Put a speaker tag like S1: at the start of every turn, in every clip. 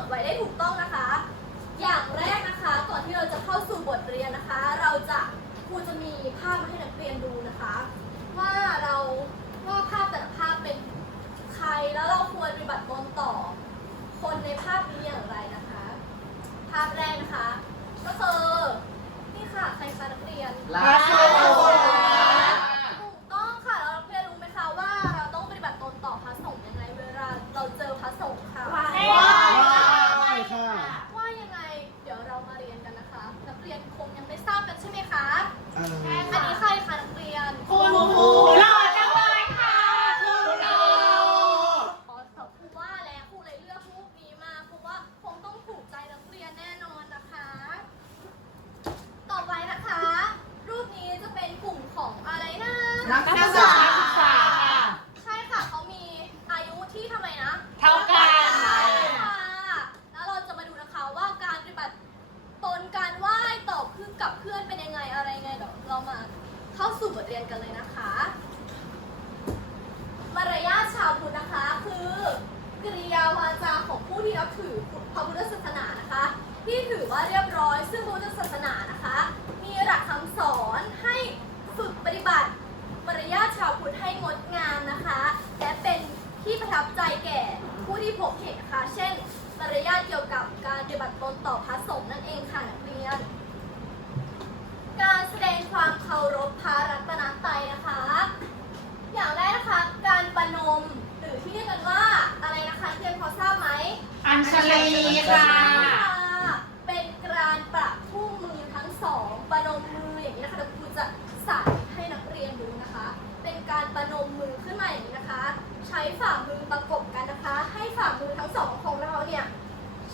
S1: ดไว้ได้ถูกต้องนะคะ อย่างแรกนะคะก่อนที่เราจะเข้าสู่บทเรียนนะคะ เราจะครูจะมีภาพมาให้นักเรียนดูนะคะ ว่าเราว่าภาพแต่ละภาพเป็นใครแล้วเราควรปฏิบัติตนต่อ คนในภาพ เรียบร้อ
S2: ย
S1: ซึ่งพระพุทธศาสนานะคะ มีหลักคำสอนให้ฝึกปฏิบัติมารยาทชาวพุทธให้งดงามนะคะ และเป็นที่ประทับใจแก่ผู้ที่พบเห็นนะคะ เช่นมารยาทเกี่ยวกับการปฏิบัติตนต่อพระสงฆ์นั่นเองค่ะนักเรียน การแสดงความเคารพพระรัตนตรัยนะคะ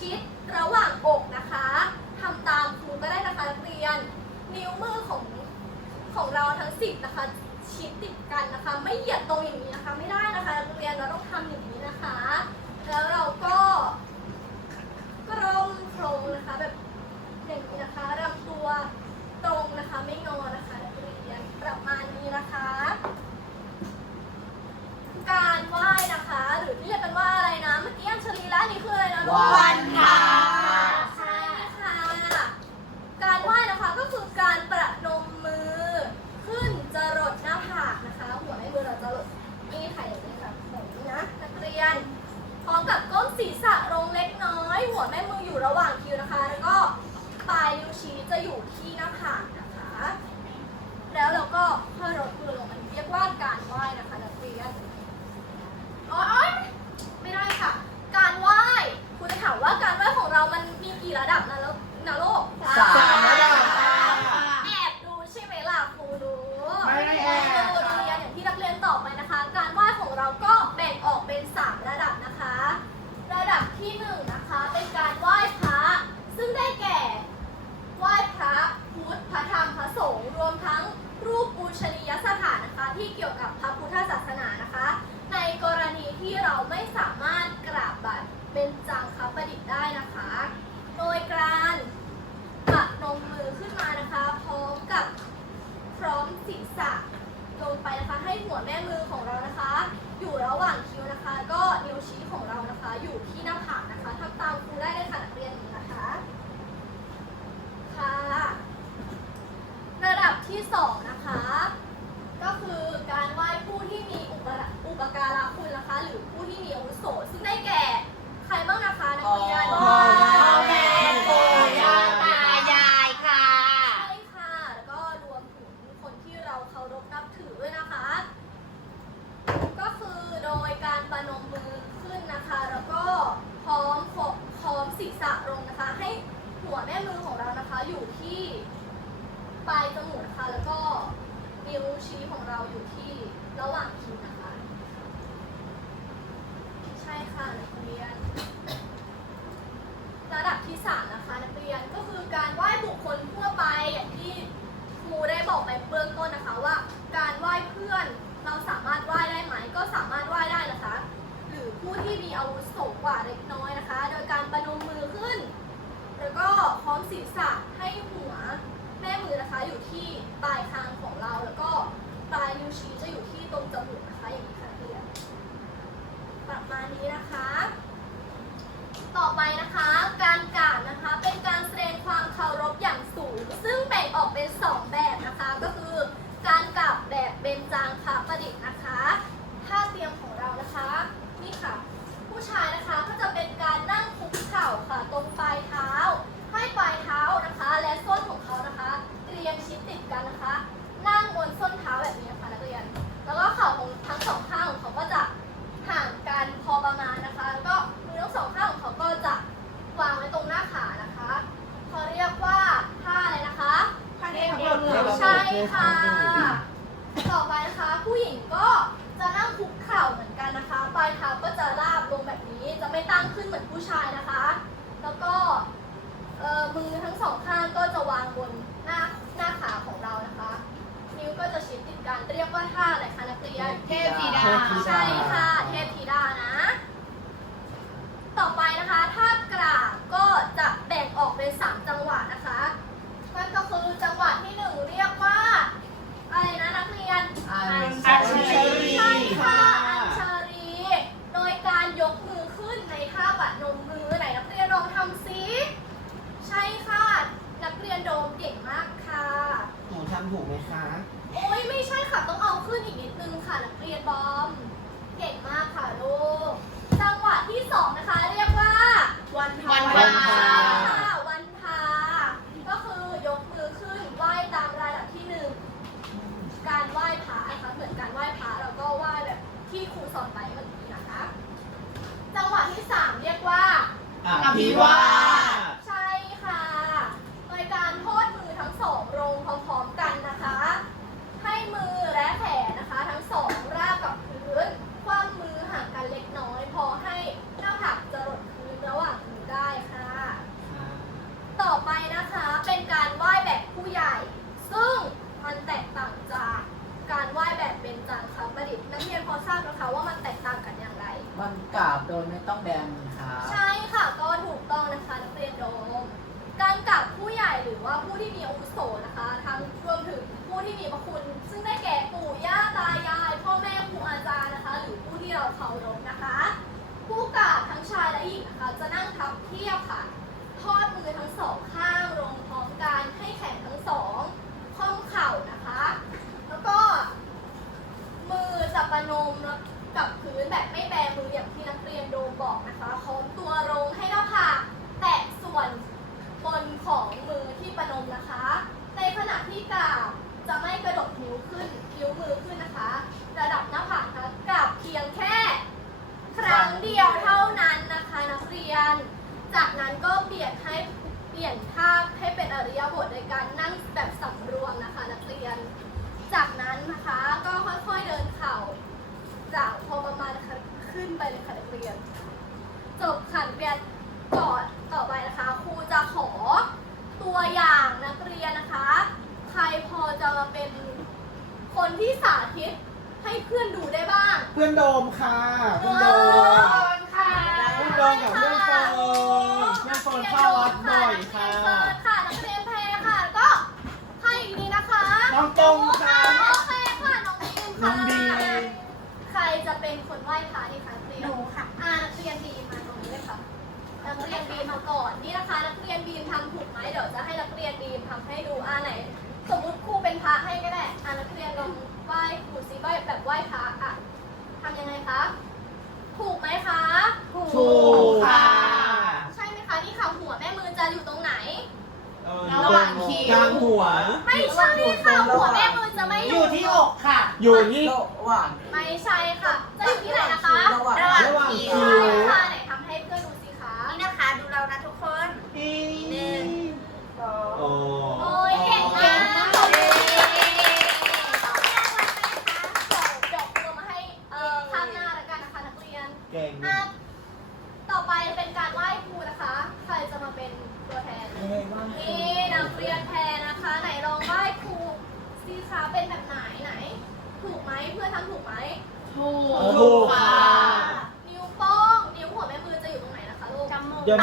S2: ชิ
S1: ดระหว่างอกนะคะ ทำตามครูก็ได้นะคะนักเรียน นิ้วมือของของเราทั้งสิบนะคะ ชิดติดกันนะคะ ไม่เหยียดตรงอย่างนี้นะคะ ไม่ได้นะคะนักเรียนเราต้องทำอย่างนี้นะคะ แล้วเราก็กรมโครงนะคะแบบ ชี้ของเรานะคะ อยู่ที่หน้าผากนะคะทำตามครูได้เลยค่ะนักเรียนนี้นะคะ ค่ะ ระดับที่สอง ชี้ของเราอยู่ที่ระหว่างคิ้นะคะ ใช่ค่ะนักเรียน ระดับที่สามนะคะนักเรียนก็คือการไหว้บุคคลทั่วไปอย่างที่ครูได้บอกไปเบื้องต้นนะคะว่า การไหว้เพื่อนเราสามารถไหว้ได้ไหมก็สามารถไหว้ได้นะคะ หรือผู้ที่มีอาวุโสกว่าเล็กน้อยนะคะ โดยการประนมมือขึ้น แล้วก็พร้อมศีรษะให้หัว แม่มือนะคะอยู่ที่ปลายคางของเราแล้วก็ปลายนิ้วชี้จะอยู่ที่ตรงจมูกนะคะอย่างนี้ค่ะเพื่อนประมาณนี้นะ เท
S2: พ
S1: สีดา ใช่ค่ะ โดยไม่ต้องแบนค่ะใช่ค่ะก็ถูกต้องนะคะนักเรียนโดม การกับผู้ใหญ่หรือว่าผู้ที่มีอาวุโสนะคะทั้งรวมถึงผู้ที่มีพระคุณ ซึ่งได้แก่ปู่ย่าตายาย พ่อแม่ครูอาจารย์นะคะ หรือผู้ที่เราเคารพนะคะ ผู้กับทั้งชายและหญิงนะคะ จะนั่งทับเทียบค่ะ ยังโซนเข้าวัดบ่อยค่ะ ค่ะน้องเพลงเพลงค่ะแล้วก็ใครอีนี้นะ
S2: คะ
S3: น้องตรงค่ะ
S1: โอเคค่ะน้องดีม
S3: น้
S1: ค่ะน้
S3: องดี
S1: ใครจะเป็นคนไหว้พระดีคะเรียน
S2: หนูค่ะ
S1: อ่านักเรียนบีมาตรงนี้เลยค่ะนักเรียนบีมาก่อนนี่นะคะนักเรียนบีมทำถูกไหมเดี๋ยวจะให้นักเรียนบีมทำให้ดูอ่าไหนสมมติครูเป็นพระให้ก็ได้อ่านักเรียนลองไหว้ครูซิไหว้แบบไหว้พระอะทำยังไงคะถูกไหมคะ
S3: ถูก กลางหัว
S1: ไม่ใช่ค่ะหัวแม่มือจะไม่
S2: อยู่ที่อกค่ะ
S3: อยู่
S1: ที่
S2: ระหว่างไม่
S1: ใช่ค่ะจะ
S3: อ
S1: ยู่ที่ไหนนะคะระหว่างคิ้ว เป็นแบบไหนไหน ถูกไหมเพื่อนทำถูกไหม
S2: ถูก
S3: ถูกค่ะ
S1: นิ้วโป้งนิ้วหัวแม่มือจะอยู่ตรงไหนนะคะลูก
S2: จมูก
S3: ค่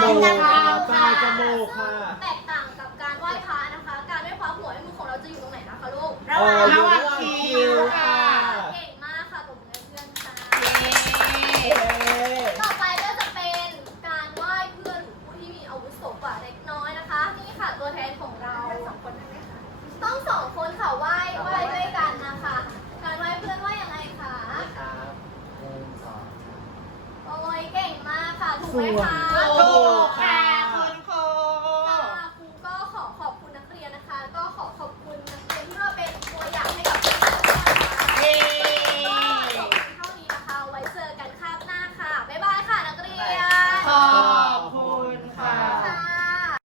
S2: ปลาย
S3: จมูกค่ะ
S1: แตกต่างกับการไหว้พระนะคะ การไหว้พระหัวแม่มือของเราจะอยู่ตรงไหนนะคะลูก
S2: ระหว่างระหว่าง
S1: สวั
S2: ถูกค่ะ